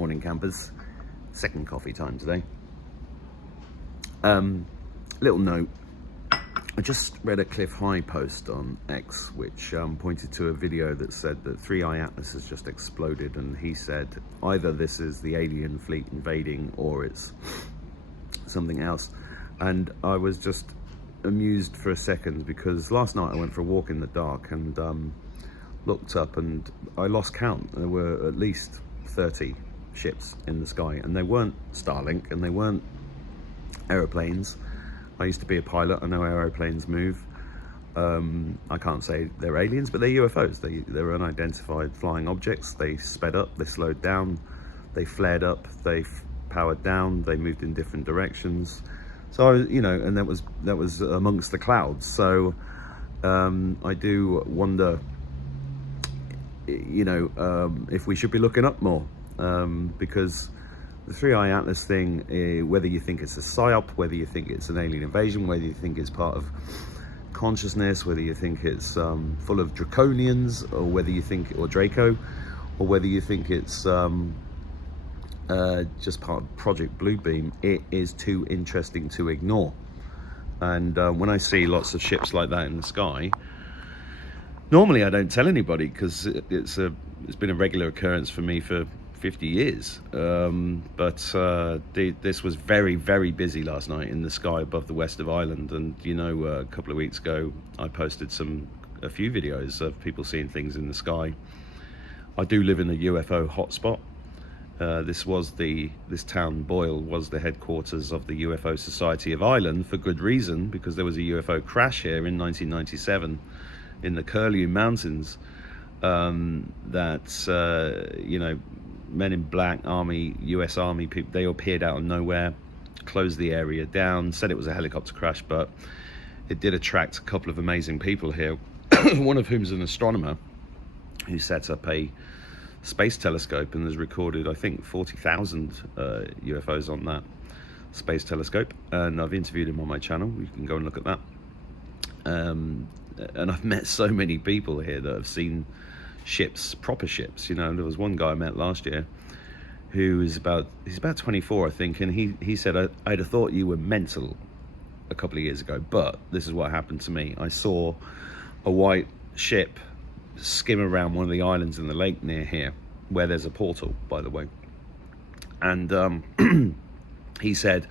Morning campers, second coffee time today. Little note, I just read a Cliff High post on X which pointed to a video that said that 3i Atlas has just exploded, and he said either this is the alien fleet invading or it's something else. And I was just amused for a second because last night I went for a walk in the dark and looked up and I lost count. There were at least 30 ships in the sky, and they weren't Starlink and they weren't aeroplanes. I used to be a pilot. I know aeroplanes move. I can't say they're aliens, but they're UFOs. They're unidentified flying objects. They sped up, they slowed down, they flared up, they powered down, they moved in different directions. So I was, and that was amongst the clouds. So I do wonder, if we should be looking up more, because the 3i Atlas thing, whether you think it's a psyop, whether you think it's an alien invasion, whether you think it's part of consciousness, whether you think it's full of draconians, or whether you think, or Draco, or whether you think it's just part of Project Bluebeam, it is too interesting to ignore. And when I see lots of ships like that in the sky, normally I don't tell anybody because it's been a regular occurrence for me for 50 years. But this was very, very busy last night in the sky above the west of Ireland. And a couple of weeks ago I posted a few videos of people seeing things in the sky. I do live in a UFO hotspot. This town, Boyle, was the headquarters of the UFO Society of Ireland for good reason, because there was a UFO crash here in 1997 in the Curlew Mountains. Men in black, army, US Army people, they appeared out of nowhere, closed the area down, said it was a helicopter crash, but it did attract a couple of amazing people here, one of whom's an astronomer who set up a space telescope and has recorded, I think, 40,000 UFOs on that space telescope. And I've interviewed him on my channel. You can go and look at that. And I've met so many people here that have seen ships, proper ships. There was one guy I met last year who is he's about 24, I think, and he said, I'd have thought you were mental a couple of years ago, but this is what happened to me. I saw a white ship skim around one of the islands in the lake near here, where there's a portal, by the way. And he said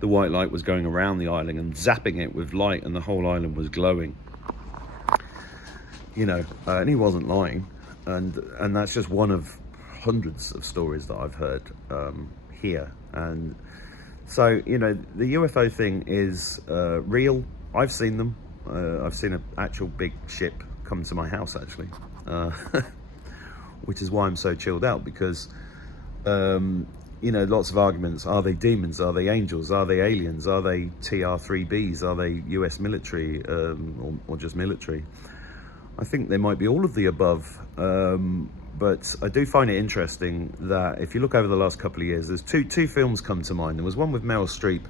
the white light was going around the island and zapping it with light, and the whole island was glowing. And he wasn't lying. And that's just one of hundreds of stories that I've heard here. And so, the UFO thing is real. I've seen them. I've seen an actual big ship come to my house, actually, which is why I'm so chilled out, because lots of arguments. Are they demons? Are they angels? Are they aliens? Are they TR-3Bs? Are they US military, or just military? I think they might be all of the above, but I do find it interesting that if you look over the last couple of years, there's two films come to mind. There was one with Meryl Streep,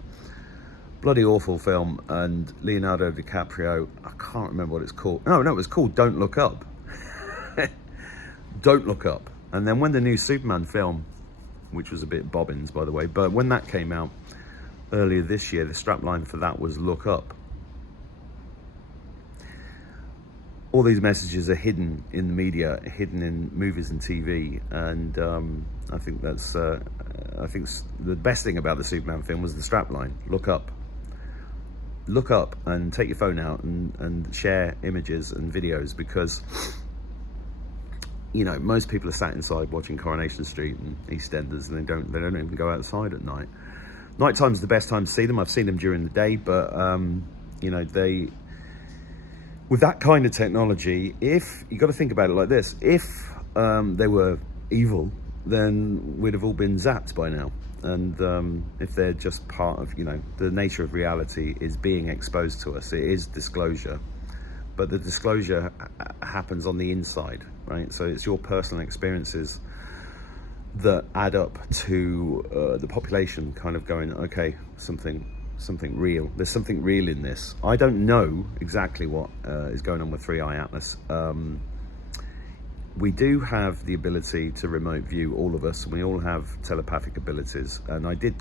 bloody awful film, and Leonardo DiCaprio. I can't remember what it's called. No, it was called Don't Look Up. Don't Look Up. And then when the new Superman film, which was a bit bobbins, by the way, but when that came out earlier this year, the strapline for that was Look Up. All these messages are hidden in the media, hidden in movies and TV, and I think the best thing about the Superman film was the strapline: "Look up." Look up, and take your phone out and share images and videos, because most people are sat inside watching Coronation Street and EastEnders, and they don't even go outside at night. Nighttime's the best time to see them. I've seen them during the day, but they. With that kind of technology, if you got to think about it like this, if they were evil, then we'd have all been zapped by now. And if they're just part of, the nature of reality is being exposed to us. It is disclosure, but the disclosure happens on the inside, right? So it's your personal experiences that add up to the population kind of going, okay, something real. There's something real in this. I don't know exactly what is going on with 3i Atlas. we do have the ability to remote view, all of us, and we all have telepathic abilities. And I did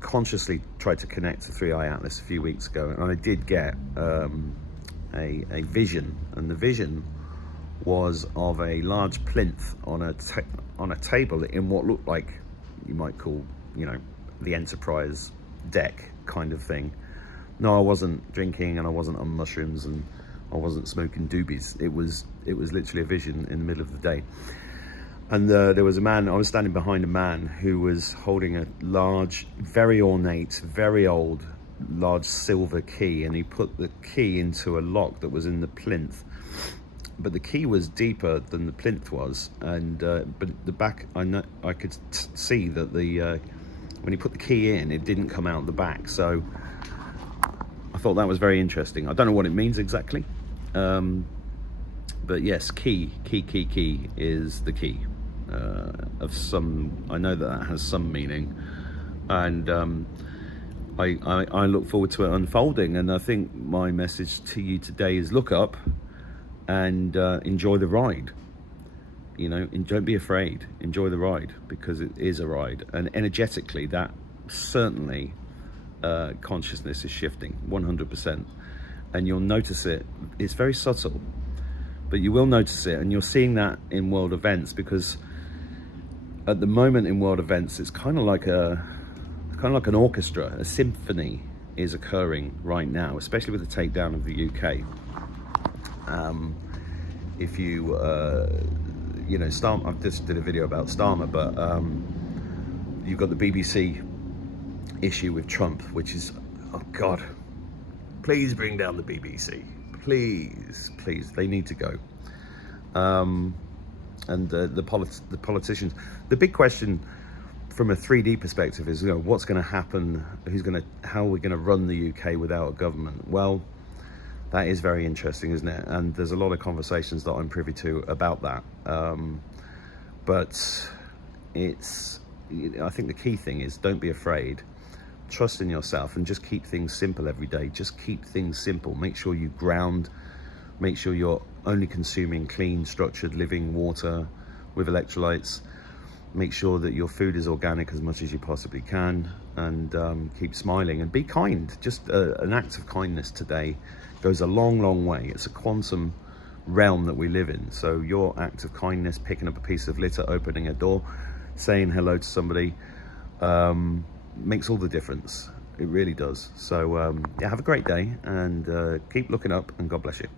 consciously try to connect to 3i Atlas a few weeks ago, and I did get a vision, and the vision was of a large plinth on a table in what looked like, you might call, you know, the Enterprise deck kind of thing. No, I wasn't drinking, and I wasn't on mushrooms, and I wasn't smoking doobies. It was literally a vision in the middle of the day. And there was a man, I was standing behind a man who was holding a large, very ornate, very old, large silver key, and he put the key into a lock that was in the plinth. But the key was deeper than the plinth was, and but the back, I could see that when he put the key in, it didn't come out the back. So I thought that was very interesting. I don't know what it means exactly, but yes, key is the key of some. I know that has some meaning, and I look forward to it unfolding. And I think my message to you today is look up and enjoy the ride. You know, and don't be afraid. Enjoy the ride, because it is a ride, and energetically, that certainly consciousness is shifting 100%, and you'll notice it. It's very subtle, but you will notice it, and you're seeing that in world events, because at the moment in world events, it's kind of like an orchestra. A symphony is occurring right now, especially with the takedown of the UK. If you you know, I just did a video about Starmer, but you've got the BBC issue with Trump, which is, oh God, please bring down the BBC, please, they need to go. And the politicians, the big question from a 3D perspective is, you know, what's going to happen? How are we going to run the UK without a government? Well, that is very interesting, isn't it? And there's a lot of conversations that I'm privy to about that. But I think the key thing is, don't be afraid. Trust in yourself, and just keep things simple every day. Just keep things simple. Make sure you ground. Make sure you're only consuming clean, structured living water with electrolytes. Make sure that your food is organic as much as you possibly can, and keep smiling and be kind. Just an act of kindness today goes a long way. It's a quantum realm that we live in. So your act of kindness, picking up a piece of litter, opening a door, saying hello to somebody, makes all the difference. It really does. So yeah, have a great day, and keep looking up, and God bless you.